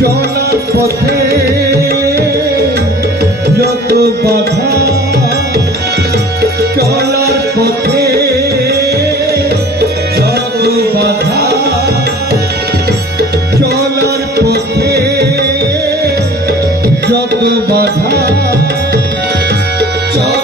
চলার পথে যত বাধা চলার পথে যত বাধা চলার পথে যত বাধা চলার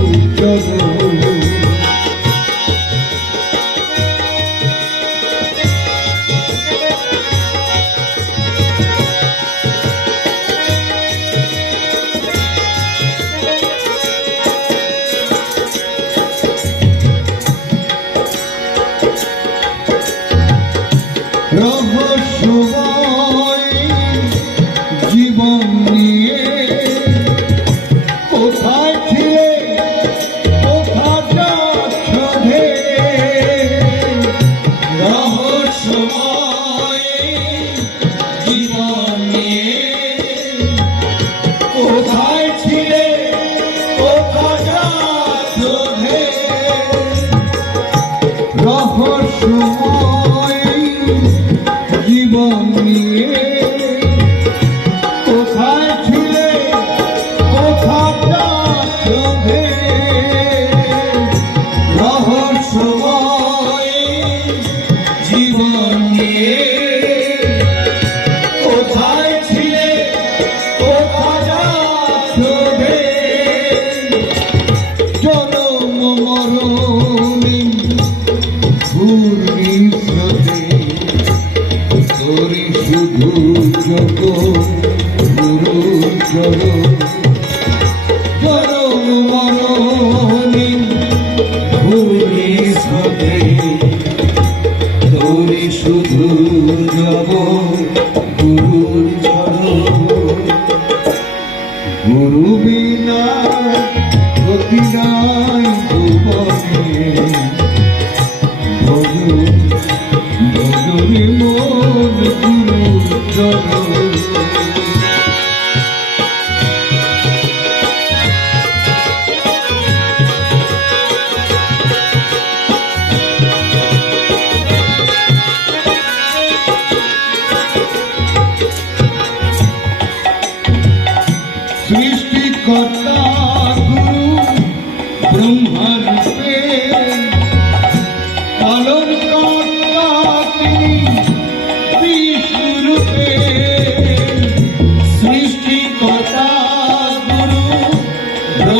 রহস্যময় জীবন নিয়ে গুরু বিনা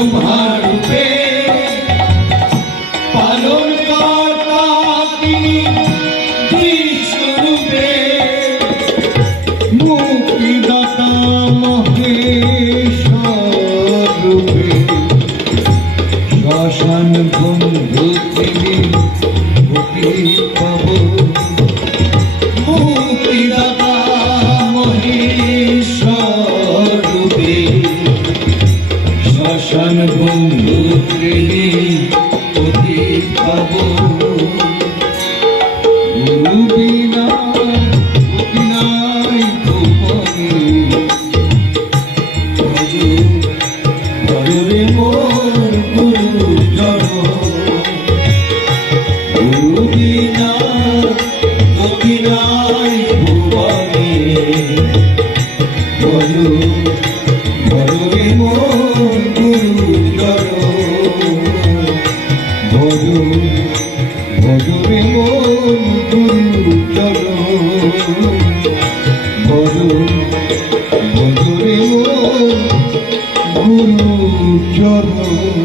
ব্রহ্মা রূপে পালন কর্তা তিনি বিষ্ণু মুক্তিদাতা মহেশ্বর রূপে শ্মশান বন্ধু তিনি তিনি মুক্তি পাব। গুরু বিনা গতি নাই ভুবনে ভজ ভজরে মোর গুরু চরণ গুরু বিনা গতি নাই ভুবনে ভজ ভজরে মোর চরণ ভজো গুরু চরণ